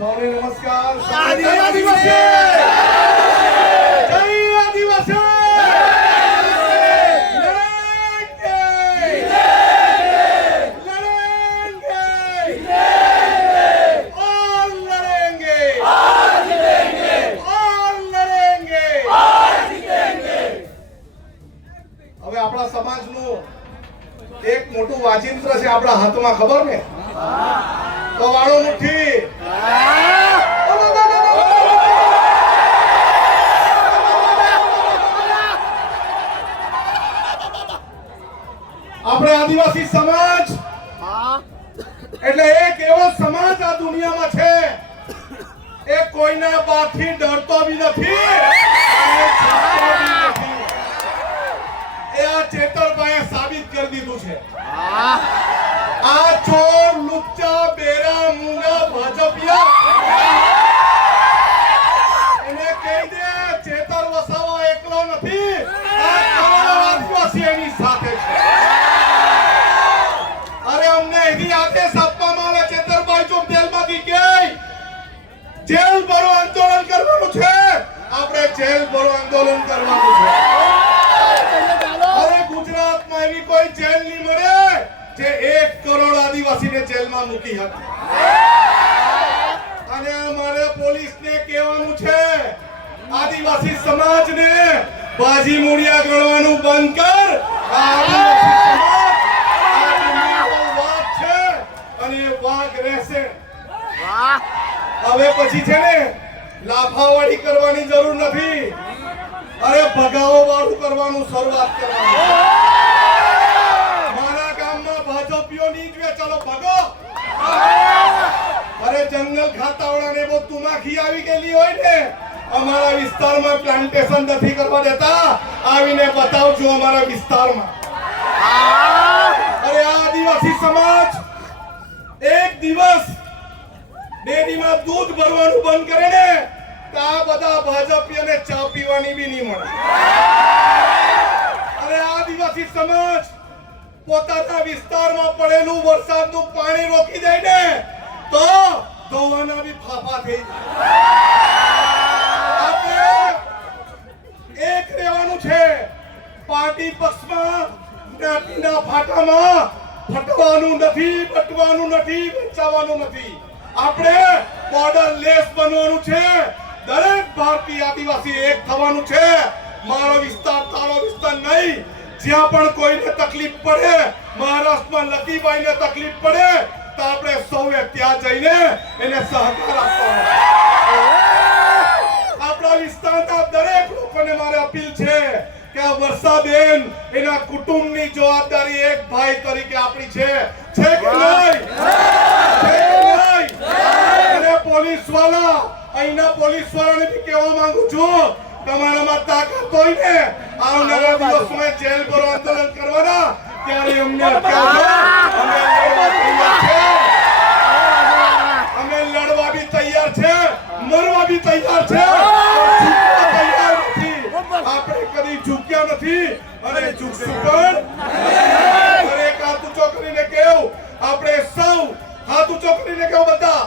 સૌને નમસ્કાર. જય આદિવાસી, જય આદિવાસી. આપણા સમાજનું એક મોટું વાચિંત્ર છે આપણા હાથમાં, ખબર ને? તો વાળો મુઠ્ઠી. આપણે આદિવાસી સમાજ એટલે એક એવો સમાજ આ દુનિયામાં છે એ કોઈના બાથી ડરતો બી નથી. આ ચેતરભાઈએ સાબિત કરી દીધું છે. આ ચોર, લુચ્ચા, બેરા, મૂંગા, ભાજપિયા એને કહી દે ચેતર વસાવા એકલો નથી, આ આદિવાસી એની સાથે છે. અરે અમને એવી આદેશ આપવામાં આવે ચેતરભાઈ જો જેલમાંથી કે જેલ ભરો આંદોલન કરવાનું છે, આપણે જેલ ભરો આંદોલન કરવાનું છે. ગુજરાતમાં એવી કોઈ જેલ નહીં મળે જે 1 કરોડ આદિવાસીને જેલમાં મૂકી હતી. અને અમારે પોલીસને કહેવાનું છે આદિવાસી સમાજને બાજી મૂળિયા ગણવાનું બંધ કર. આદિવાસી સમાજ વાઘ છે અને એ વાઘ રહેશે. હવે પછી છે ને લાફાવાળી કરવાની જરૂર નથી. અરે ભગાવો વાળું કરવાનું શરૂઆત કરવાનું. મારા ગામમાં ભાજપીઓ નહીં જોઈએ, ચલો ભગો. અરે જંગલ ખાતાવાળાને બહુ તુમાખી આવી ગયેલી હોય ને, અમારા વિસ્તારમાં પ્લાન્ટેશન નથી કરવા દેતા, આવીને બતાવજો અમારા વિસ્તારમાં. અરે આ આદિવાસી સમાજ એક દિવસ ડેરીમાં દૂધ ભરવાનું બંધ કરે ને, આ બધા ભાજપીઓને ચા પીવાની બી નહીં મળે. અને આદિવાસી સમાજ પોતાના વિસ્તારમાં પડેલું વરસાદનું પાણી રોકી દે ને તો ધોવાના બી ફાફા થઈ જાય. આપણે એક રહેવાનું છે. પાર્ટી પક્ષમાં જ્ઞાતિના ફાટામાં ફટવાનું નથી, બટવાનું નથી, વંચાવવાનું નથી. આપણે બોર્ડર લેસ બનવાનું છે. દરેક ભારતીય આદિવાસી એક થવાનું છે. મારો વિસ્તાર તારો વિસ્તાર નહીં. જ્યાં પણ કોઈને તકલીફ પડે, મહારાષ્ટ્રમાં લતીભાઈને તકલીફ પડે તો આપણે સૌએ ત્યાં જઈને એને સહકાર આપવાનો. આપણા વિસ્તારના દરેક લોકોને મારે અપીલ છે કે આ વર્ષાબેન એના કુટુંબની જવાબદારી એક ભાઈ તરીકે આપણી છે કે નહીં? અને પોલીસ વાળા, અહીંના પોલીસ વાળાને બી કહેવા માંગુ છું, તમારામાં તાકાત હોય ને આવનારા દિવસોમાં જેલ ભરો આંદોલન કરવાના, ત્યારે અમને અટકાવજો. અમે લડવા બી તૈયાર છે, મરવા બી તૈયાર છે, તૈયાર નથી. આપણે કદી ઝૂક્યા નથી અને ઝૂકશું પણ. દરેક હાથ ઊંચો કરીને કેવું, આપણે સૌ હાથ ઊંચો કરીને કેવું બધા